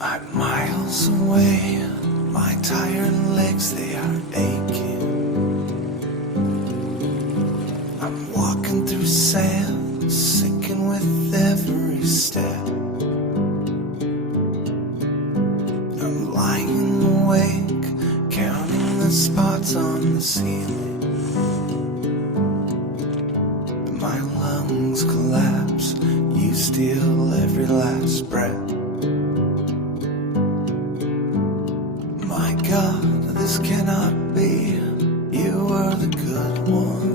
I'm miles away, my tired legs, they are aching. I'm walking through sand, sinking with every step. I'm lying awake, counting the spots on the ceiling. But my lungs collapse, you steal every last breath. My God, this cannot be, you were the good one.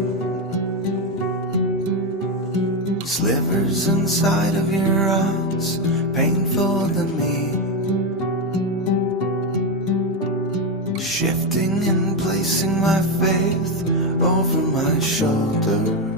Slivers inside of your eyes, painful to me. Shifting and placing my faith over my shoulder.